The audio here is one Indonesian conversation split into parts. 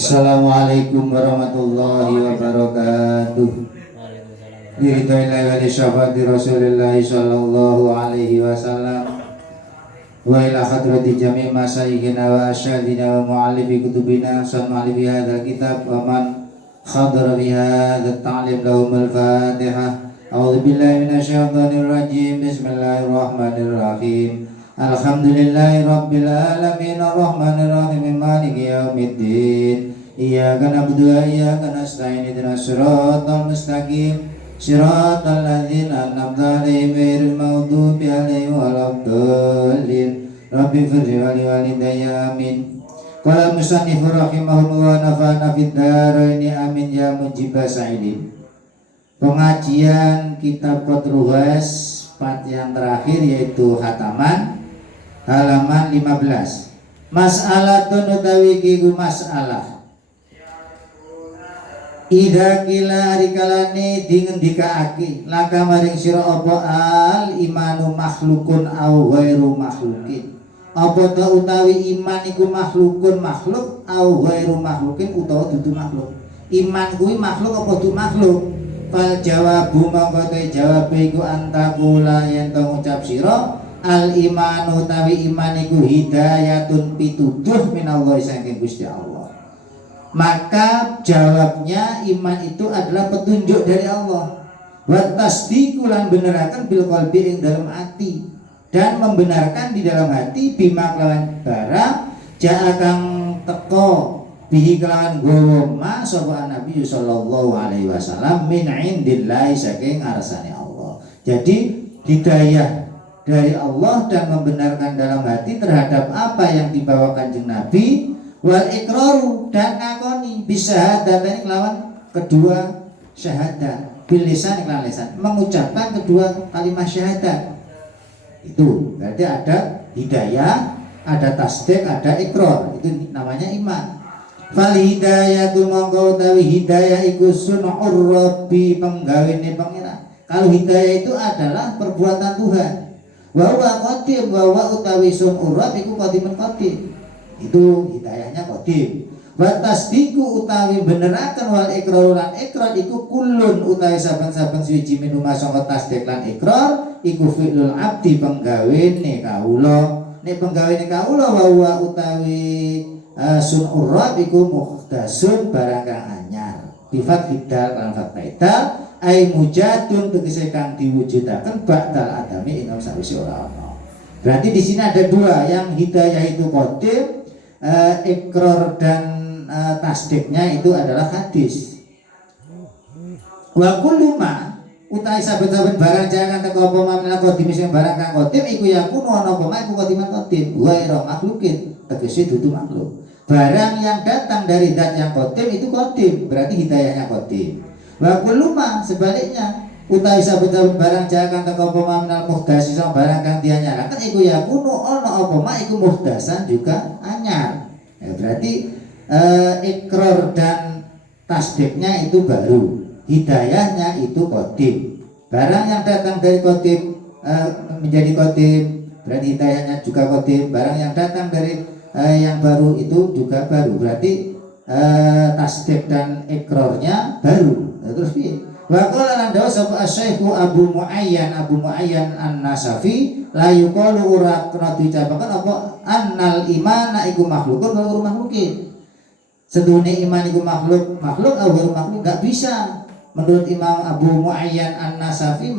Assalamualaikum warahmatullahi wabarakatuh. Biridwa'illahi wa lisyafaati Rasulillah sallallahu alaihi wasallam wa ila hadrati jami' masyaykhina wa asyadina wa mu'allifi kutubina san mu'allifi hadzal kitab wa man khadara bi hadzal ta'lim lahumul fatihah. A'udzu billahi minasyaitonir rajim. Bismillahirrahmanirrahim. Alhamdulillahi rabbil alamin arrahmanir rahim maliki yaumiddin. Iyyaka na'budu wa iyyaka nasta'in ihdinas siratal mustaqim siratal ladzina an'amta 'alaihim ghairil maghdubi 'alaihim waladdallin. Rabbi firli wa li walidayya amin. Qala musannif rahimahullah wa nafa'ana fid dharaini amin ya mujibas sa'ilin. Pengajian kitab Qadruhas part yang terakhir yaitu hataman halaman 15. Mas'alatun utawi kiku mas'alah. Idza kila rikalane dingendikaake laka maring sira apa al imanu makhlukun au ghairu makhlukin. Apa ta utawi iman iku makhlukun makhluk au ghairu makhlukin utawa dudu makhluk. Iman kuwi makhluk apa dudu makhluk? Fal jawabu mongko te jawab iku antakula yen to ngucap sira al imanu utawi iman iku hidayatun pituduh minallahi saking Gusti Allah. Maka jawabnya iman itu adalah petunjuk dari Allah. Wa tasdiqu lan beneraken bil qalbi ing dalam hati, dan membenarkan di dalam hati bima kelawan barang jaa kang teko bihi kelawan gowo ma sapa Nabi sallallahu alaihi wasallam min indillahi saking ngarsane Allah. Jadi hidayah dari Allah dan membenarkan dalam hati terhadap apa yang dibawakan Kanjeng Nabi, wal iqraru dan ngakoni bisyahadataini kelawan kedua syahadat, bil lisan kelawan lisan, mengucapkan kedua kalimat syahadat. Itu berarti ada hidayah, ada tasdik, ada ikrar. Itu namanya iman. Fal hidayatu mongko utawi hidayah iku sun'ur rabbi, penggawene pangeran. Kalau hidayah itu adalah perbuatan Tuhan. Wa huwa qadim, wa huwa utawi sun'ur rabbi iku qadimun qadim. Itu hidayahnya qadim. Wa tasdiqu utawi beneraken wal iqrar lan ikrar iku kullun utawi saben-saben suci minuma sangka tasdik lan ikrar iku fi'lul abdi, penggawene kawula. Nek penggawene kawula wa huwa utawi sun'ur rabb iku muhdasun barang kang anyar. Bifat hidal lan fathah ai mujadun tegese kang diwujudaken ba'dal adami ing sawise ora ana. Berarti di sini ada dua, yang hidayah itu qadim, ikrar dan tasdiknya itu adalah hadis. Wa kullu ma utahe saben-saben barang jangan teko apa mamna qadim sing barang kang qadim iku yakunu ana apa iku qadiman qadim wa ira makhlukin tegese dudu makhluk. Barang yang datang dari zat yang qadim itu qadim, berarti hidayahnya qadim. Wa kullu ma sebaliknya utawi saben-saben barang jangan teko apa mamna muhdasi sang barang kang dianyaraken iku yakunu ana apa iku muhdasan juga anyar. Ya, berarti ikrar dan tasdiknya itu baru, hidayahnya itu qadim. Barang yang datang dari qadim menjadi qadim, berarti hidayahnya juga qadim. Barang yang datang dari yang baru itu juga baru, berarti tasdik dan ikrarnya baru. Nah, terus piye? Wa qala lan dawu sapa Asy-Syaikh Abu Muayyan An-Nasafi la yuqalu ura kena diucapaken apa annal imana iku makhlukun wa ghairu makhlukin. Sedune iman iku makhluk atau ghairu makhluk, enggak bisa. Menurut Imam Abu Muayyan An-Nasafi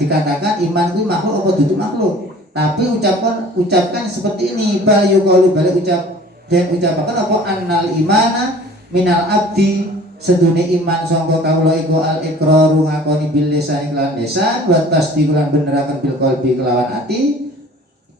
dikatakan iman itu makhluk apa dudu makhluk. Tapi ucapkan seperti ini, bal yuqalu balik ucapakan apa annal imana minal abdi, sedune iman sangka kawula iku al iqraru ngakoni bil lisan lan lisan wa tasdiq lan beneraken bil qalbi kelawan ati.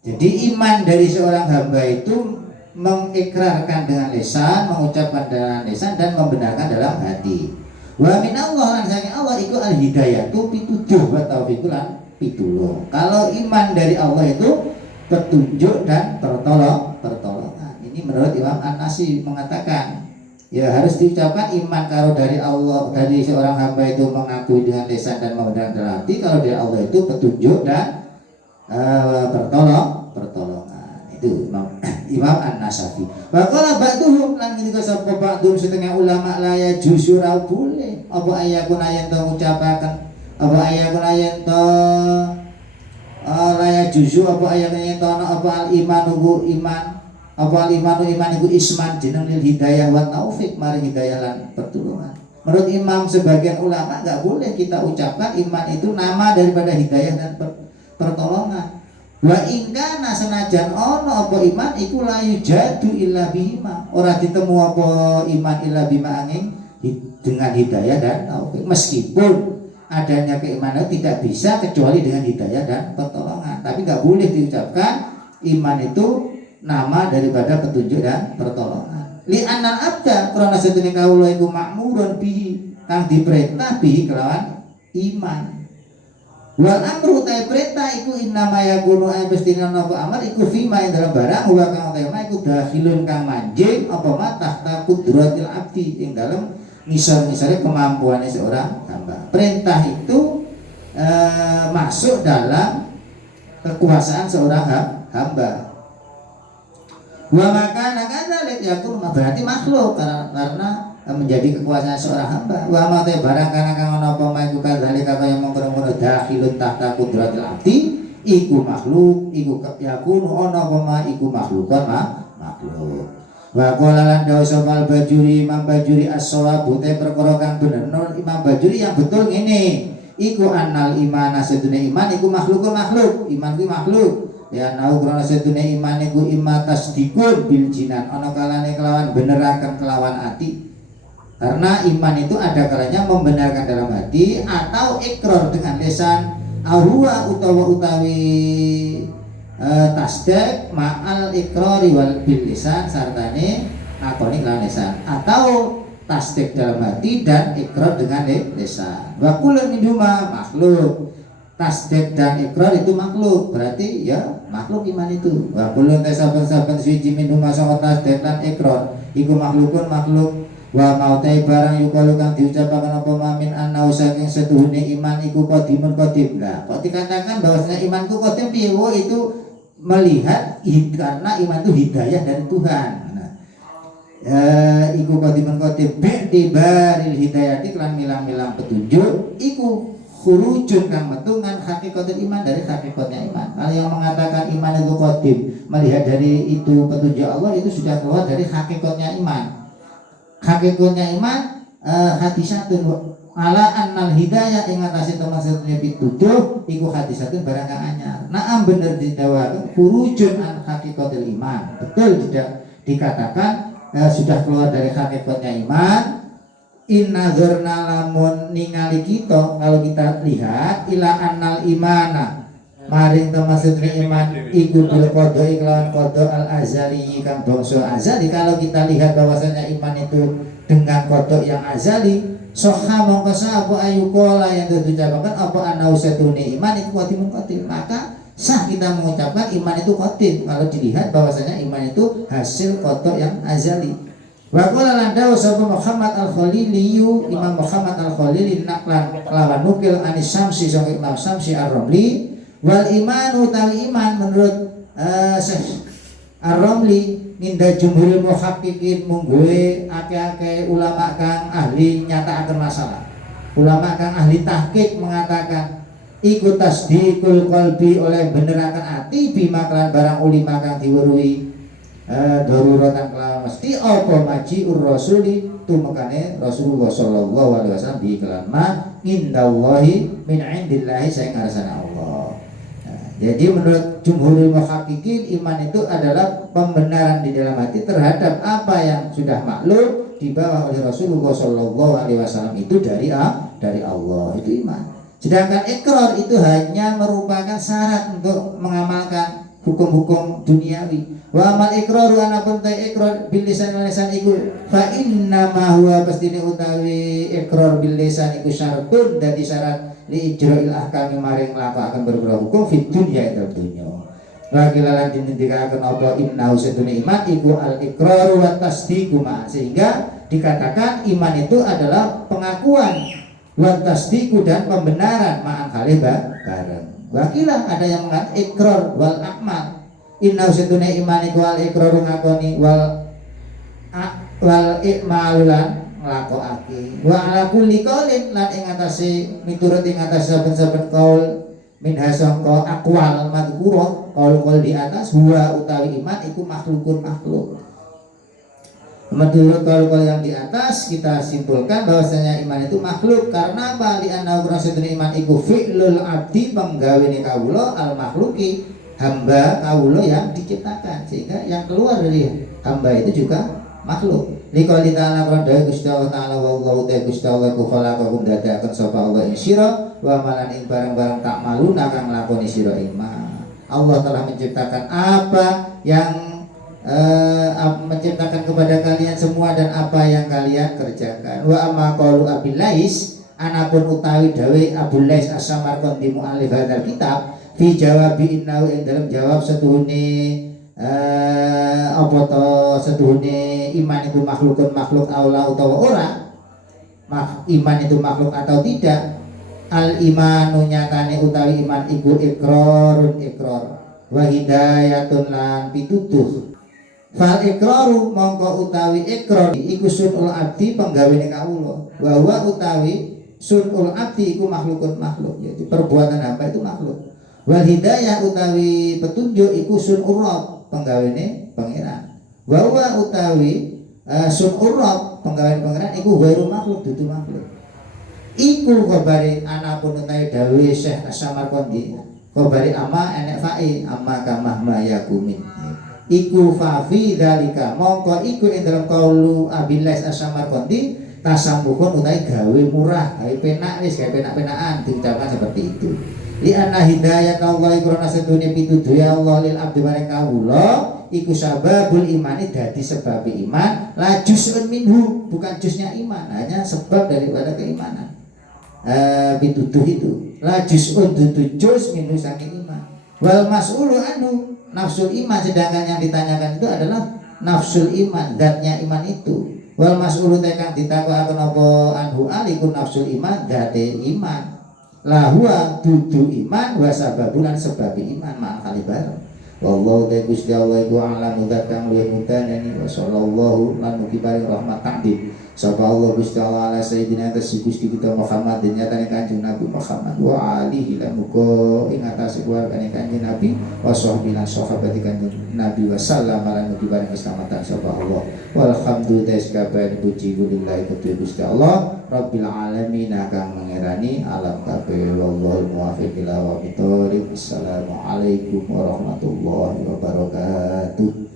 Jadi iman dari seorang hamba itu mengikrarkan dengan lisan, mengucapkan dengan lisan, dan membenarkan dalam hati. Wa minallah lan saking Allah iku al hidayatu pituduh wa taufiqul lan pitulung. Kalau iman dari Allah itu petunjuk dan pertolongan. Ini menurut Imam An-Nasi mengatakan, ya harus diucapkan iman kalau dari Allah, dari seorang hamba itu mengakui dengan lisan dan membenarkan dalam hati. Kalau dari Allah itu petunjuk dan pertolongan. Itu Imam An-Nasafi. Wa qala ba'duhum lan ini ke sapa ba'dum setengah ulama laya jusur au boleh apa ayakun ayen to ngucapaken apa ayakun ayen to laya jusur apa ayakun to apa al imanu iman apa al imanu iman iku isman jeneng lil hidayah wa taufik mari hidayah lan pertolongan. Menurut imam sebagian ulama nggak boleh kita ucapkan iman itu nama daripada hidayah dan pertolongan. Wa ingkana senajan ono apa iman iku layu jadu illa bima ora ditemu apa iman illa bima angin dengan hidayah dan taufik. Meskipun adanya keimanan tidak bisa kecuali dengan hidayah dan pertolongan, tapi nggak boleh diucapkan iman itu nama daripada petunjuk dan pertolongan. Li annal abda karena setune kawula iku makmurun bihi kang diperintah bihi kelawan iman. Wal amru ta perintah iku innama yakunu ay pestina napa amar iku fima ing dalam barang wa kang tema iku dakhilun kang manjing apa matah ta qudratil abdi ing dalam ngisor-ngisore kemampuannya seorang hamba. Perintah itu masuk dalam kekuasaan seorang hamba. Wa makana kadzalik yakun berarti makhluk karena menjadi kekuasaan seorang hamba. Wa ma barang kana kang ana apa maiku kadzalika kaya mengkono-kono dakhilun tahta qudratil abdi iku makhluk iku yakunu ana apa ma iku makhlukon makhluk. Wa qala lan dawu sapa Bajuri Imam Bajuri as-shawab te perkara kang bener Imam Bajuri yang betul ngene iku annal imana sedune iman iku makhlukun makhluk iman kuwi makhluk ya nau krana sedune iman iku imatasdikun bil jinan ana kalane kelawan beneraken kelawan ati. Karena iman itu ada kalanya membenarkan dalam hati atau ikrar dengan lisan ahwa utawi tasdek ma'al ikrari wal bil lisan sartane ngakoni kelawan lisan atau tasdek dalam hati dan ikrar dengan lisan. Wa kullu minhuma makhluk. Tasdek dan ikrar itu makhluk, berarti ya makhluk iman itu. Wa kullu tasaban-saban suci minhuma sama tasdek dan ikrar iku makhlukun makhluk. Wa mautai barang yukalu kang diucapkan apa mamin anau saking setuhune iman iku qadimun qadim. Lah kok dikatakan bahwasanya imanku qadim piye? Itu melihat karena iman itu hidayah dari Tuhan. Nah, iku qadimun qadim bi'tibaril hidayati kelan milang-milang petunjuk iku khurujun kang metu ngan hakikatul iman dari hakikatnya iman. Kalau yang mengatakan iman itu qadim melihat dari itu petunjuk Allah itu sudah keluar dari hakikatnya iman. Hakikatnya iman hadisatun ala annal hidayah ing atase temasatune pituduh iku hadisatun barang kang anyar. Naam bener didawaken khurujun an hakikatul iman. Betul tidak dikatakan sudah keluar dari hakikatnya iman. Inna dzurna lamun ningali kita kalau kita lihat ila annal imana maring temasatune iman iku bil qada iklan qada al azali kang bangsa azali. Kalau kita lihat bahwasanya iman itu dengan qada yang azali soha mongko apa ayukola yang diucapkan apa anausatune iman itu qadimun qadim, maka sah kita mengucapkan iman itu qadim kalau dilihat bahwasanya iman itu hasil qada yang azali. Wa qala lan dawu sapa Muhammad al-Khalili Imam Muhammad al-Khalili naklan kelawan nukil anis Syamsi sangka Imam Syamsi ar-Ramli wal imanu tawi iman menurut Syekh Ar-Ramli ninda jumhurul muhaqqiqin mungguwe akeh-akeh ulama kang ahli nyatakaken masalah. Ulama kang ahli tahqiq mengatakan iku tasdiqul qalbi oleh beneraken ati bima kelan barang ulima kang diweruhi daruratan kelawan mesti apa majiur rasuli tumekane Rasulullah sallallahu alaihi wasallam bi kelan ma indallahi min indillahi saing ngarsane Allah. Jadi menurut jumhurul muhaqqiqin iman itu adalah pembenaran di dalam hati terhadap apa yang sudah maklum dibawa oleh Rasulullah sallallahu alaihi wasallam itu dari Allah, itu iman. Sedangkan ikrar itu hanya merupakan syarat untuk mengamalkan hukum-hukum duniawi. Wa amal iqraru anapun ta iqrar bil lisan iku fa inna ma huwa pastine utawi iqrar bil lisan iku syaratun dadi syarat li ijra'il ahkami maring nglakokake beberapa hukum fid dunya ing dunya. Wa kilalan dinindikaken apa innahu satune iman iku al iqraru wa tasdiqu ma sehingga dikatakan iman itu adalah pengakuan wa tasdiqu dan pembenaran ma'an kalih bareng. Wakilah ada yang mengatakan ikrar wal akmal. Inna usatune iman iku al ikraru ngakoni wal wal ikmalulan nglakokake wa ala kulli qaulin lan ing atase miturut ing atase saben-saben qaul min hasangka aqwal madhkura qaul di atas huwa utawi iman iku makhlukun makhluk. Menurut qaul yang di atas kita simpulkan bahwasanya iman itu makhluk karena apa? Li anna qurasatun iman iku fi'lul abdi penggawene kawula al makhluki hamba kawula yang diciptakan sehingga yang keluar dari hamba itu juga makhluk. Liqali ta'ala qala Gusti Allah ta'ala wallahu ta'ala Gusti Allah ku khalaqakum dadakan sapa Allah ing sira wa malan ing barang-barang tak maluna kang nglakoni sira iman. Allah telah menciptakan apa yang menciptakan kepada kalian semua dan apa yang kalian kerjakan. Wa amma qaulu Abil Lais anapun utawi dawe Abu Lais As-Samarqandi mu'allif hadzal kitab fi jawabi innahu ing dalam jawab setuhune apa to setuhune iman itu makhlukun makhluk Allah utawa ora iman itu makhluk atau tidak al imanu nyatane utawi iman iku iqrarun iqrar wa hidayatun lan pituduh fal iqraru mongko utawi iqrar iku sunul abdi penggawene kawula wa huwa utawi sunul abdi iku makhlukun makhluk yaitu perbuatan hamba itu makhluk wal hidayah utawi petunjuk iku sunul rabb penggawene pangeran wa huwa utawi sunul rabb penggawene pangeran iku ghairu makhluk dudu makhluk iku khabari anapun utawi dawuh Syekh As-Samarqandi khabari amma enek fa'i amma kamah ma yakumin iku fa fi dzalika mongko iku ing dalam qaulu Abil Lais As-Samarqandi tasambuhun utawi gawe murah gawe penak wis gawe penak-penakan diucapkan seperti itu li anna hidayat Allah iku ana sedune pituduh ya Allah lil abdi marang kawula iku sababul imani dadi sebab iman la juz'un minhu bukan juznya iman hanya sebab daripada keimanan pituduh itu la juz'un dudu juz minhu saking iman wal mas'ulu anhu nafsul iman sedangkan yang ditanyakan itu adalah nafsul iman zatnya iman itu wal mas'ulu tekang ditakokake apa anhu alikun nafsul iman date iman lahua dudu iman wa sababulan sebab iman ma'al kalibar wallahu ta'ala Gusti Allah iku alamu zat kang luwih mutanani wa sallallahu lan mugi paring rahmat takdir sapa Allah Gusti Allah ala sayyidina Gusti kita Muhammad dan nyatane Kanjeng Nabi Muhammad wa alihi lan muga ing atase keluargane Kanjeng Nabi wa sahbihi lan sahabati Kanjeng Nabi wa sallam lan mugi paring keselamatan sapa Allah walhamdulillah kabeh puji lillahi kudu Gusti Allah Rabbil alamin kang mengerani alam kabeh wallahu muwaffiq ila aqwamit thoriq. Assalamualaikum warahmatullahi wabarakatuh.